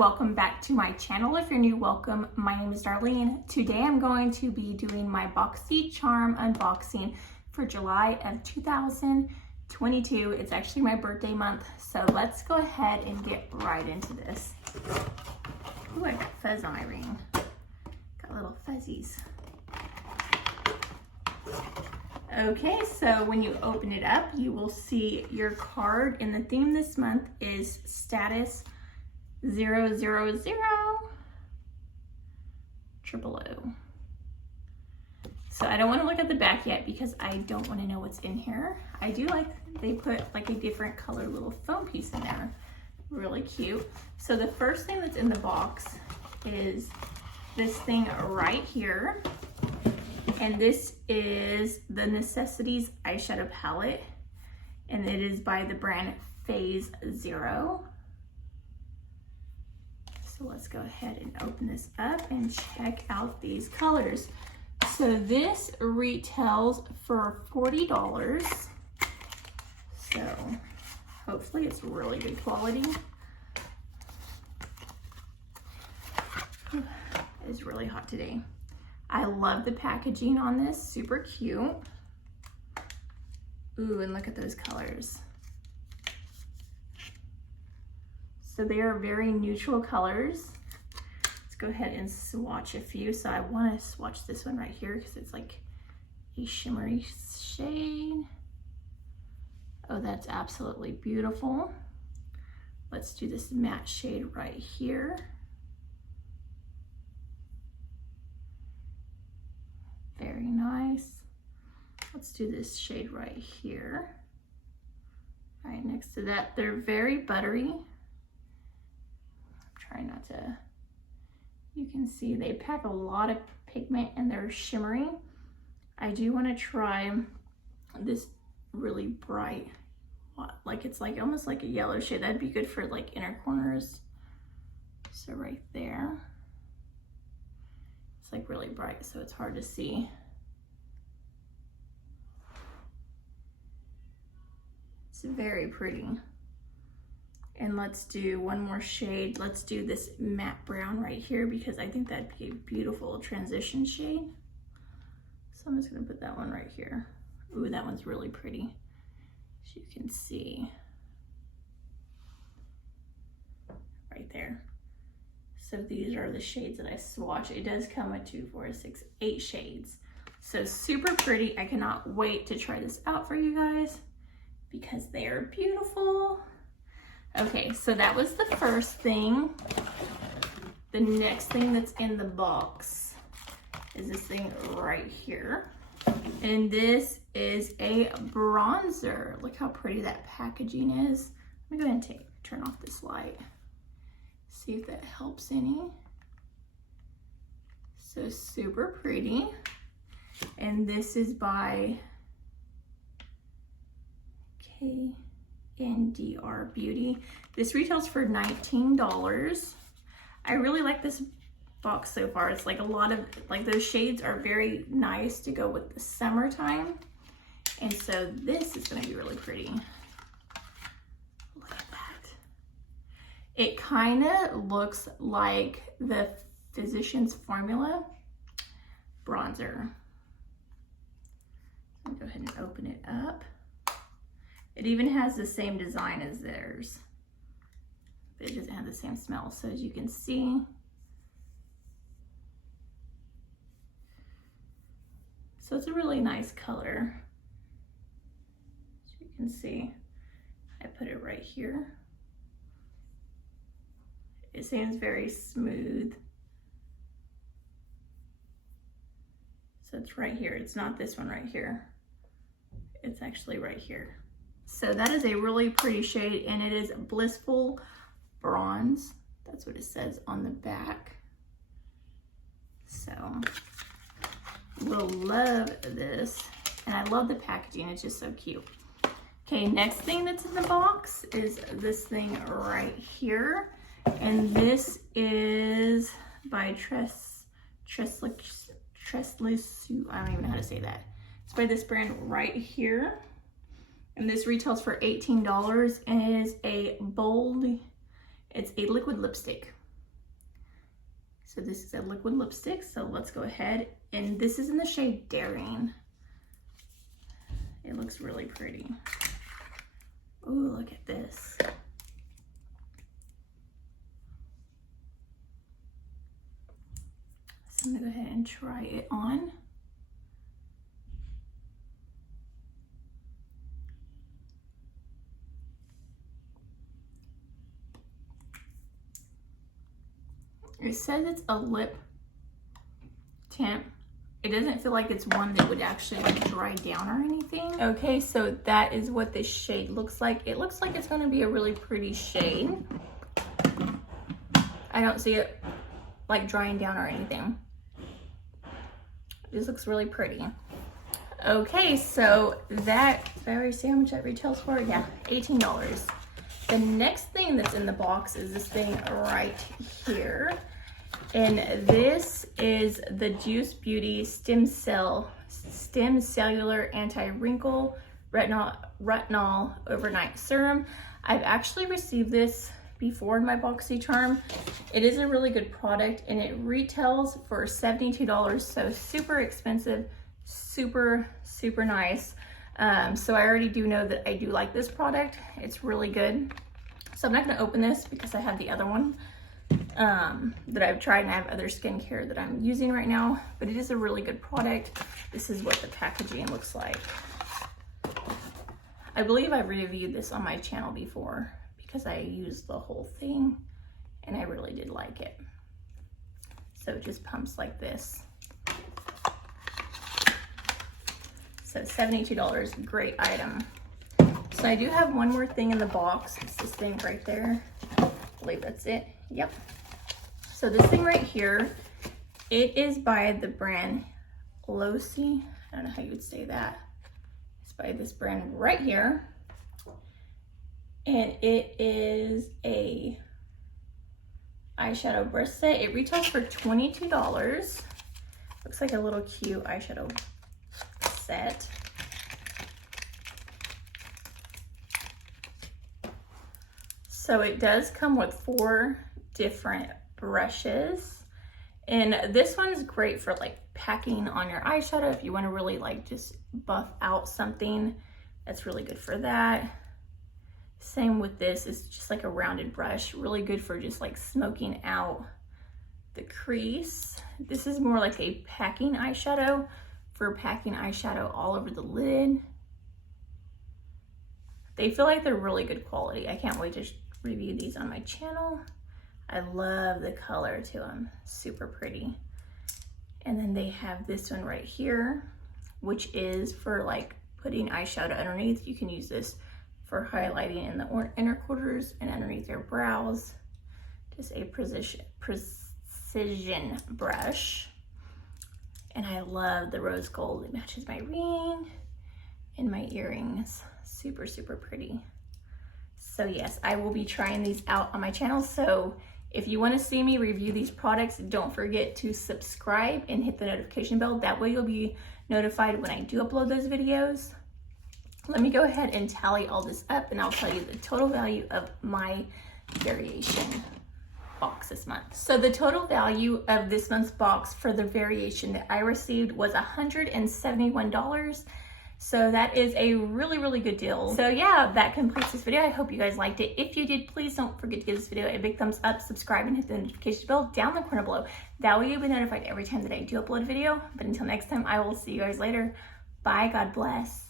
welcome back to my channel. If you're new, welcome. My name is Darlene. Today I'm going to be doing my BoxyCharm unboxing for July of 2022. It's actually my birthday month, so let's go ahead and get right into this. Ooh, I got fuzz on my ring. Got little fuzzies. Okay, so when you open it up, you will see your card, and the theme this month is status 000 000. So I don't want to look at the back yet because I don't want to know what's in here. I do like they put like a different color little foam piece in there. Really cute. So the first thing that's in the box is this thing right here. And this is the Necessities eyeshadow palette, and it is by the brand Phase Zero. So let's go ahead and open this up and check out these colors. So this retails for $40. So hopefully it's really good quality. It is really hot today. I love the packaging on this, super cute. Ooh, and look at those colors. So they are very neutral colors. Let's go ahead and swatch a few. So I want to swatch this one right here because it's like a shimmery shade. Oh, that's absolutely beautiful. Let's do this matte shade right here. Very nice. Let's do this shade right here. Right next to that. They're very buttery. Try not to, you can see they pack a lot of pigment and they're shimmery. I do want to try this really bright, like it's like almost like a yellow shade. That'd be good for like inner corners. So right there. It's like really bright, so it's hard to see. It's very pretty. And let's do one more shade. Let's do this matte brown right here because I think that'd be a beautiful transition shade. So I'm just gonna put that one right here. Ooh, that one's really pretty, as you can see. Right there. So these are the shades that I swatched. It does come with 2, 4, 6, 8 shades. So super pretty. I cannot wait to try this out for you guys because they are beautiful. Okay, so that was the first thing. The next thing that's in the box is this thing right here. And this is a bronzer. Look how pretty that packaging is. Let me go ahead and turn off this light. See if that helps any. So super pretty. And this is by NDR Beauty. This retails for $19. I really like this box so far. It's like a lot of, like those shades are very nice to go with the summertime. And so this is gonna be really pretty. Look at that. It kind of looks like the Physicians Formula bronzer. I'll go ahead and open it up. It even has the same design as theirs, but it doesn't have the same smell. So as you can see, so it's a really nice color. As you can see, I put it right here. It seems very smooth. So it's right here. It's not this one right here. It's actually right here. So that is a really pretty shade, and it is Blissful Bronze. That's what it says on the back. So we'll love this. And I love the packaging, it's just so cute. Okay, next thing that's in the box is this thing right here. And this is by Tresliss, I don't even know how to say that. It's by this brand right here. And this retails for $18, and it is a bold, it's a liquid lipstick. So this is a liquid lipstick, so let's go ahead. And this is in the shade Daring. It looks really pretty. Ooh, look at this. So I'm gonna go ahead and try it on. It says it's a lip tint. It doesn't feel like it's one that would actually like dry down or anything. Okay, so that is what this shade looks like. It looks like it's gonna be a really pretty shade. I don't see it like drying down or anything. This looks really pretty. Okay, so that, did I already say how much that retails for? Yeah, $18. The next thing that's in the box is this thing right here. And this is the Juice Beauty Stem Cellular Anti-Wrinkle Retinol Overnight Serum. I've actually received this before in my BoxyCharm. It is a really good product and it retails for $72, so super expensive, super nice. So I already do know that I do like this product. It's really good. So I'm not gonna open this because I have the other one that I've tried, and I have other skincare that I'm using right now, but it is a really good product. This is what the packaging looks like. I believe I've reviewed this on my channel before because I used the whole thing and I really did like it. So it just pumps like this. So $72, great item. So I do have one more thing in the box. It's this thing right there. I believe that's it. Yep. So this thing right here, it is by the brand Losi. I don't know how you would say that. It's by this brand right here. And it is a eyeshadow brush set. It retails for $22. Looks like a little cute eyeshadow set. So it does come with 4 different brushes, and this one's great for like packing on your eyeshadow if you want to really like just buff out something. That's really good for that. Same with this, it's just like a rounded brush, really good for just like smoking out the crease. This is more like a packing eyeshadow, for packing eyeshadow all over the lid. They feel like they're really good quality. I can't wait to review these on my channel. I love the color to them, super pretty. And then they have this one right here, which is for like putting eyeshadow underneath. You can use this for highlighting in the inner quarters and underneath your brows. Just a precision brush. And I love the rose gold. It matches my ring and my earrings. Super pretty. So yes, I will be trying these out on my channel. So if you want to see me review these products, don't forget to subscribe and hit the notification bell. That way you'll be notified when I do upload those videos. Let me go ahead and tally all this up and I'll tell you the total value of my variation box this month. So the total value of this month's box for the variation that I received was $171. So that is a really good deal. So yeah, that completes this video. I hope you guys liked it. If you did, please don't forget to give this video a big thumbs up, subscribe, and hit the notification bell down in the corner below. That way you'll be notified every time that I do upload a video. But until next time, I will see you guys later. Bye, God bless.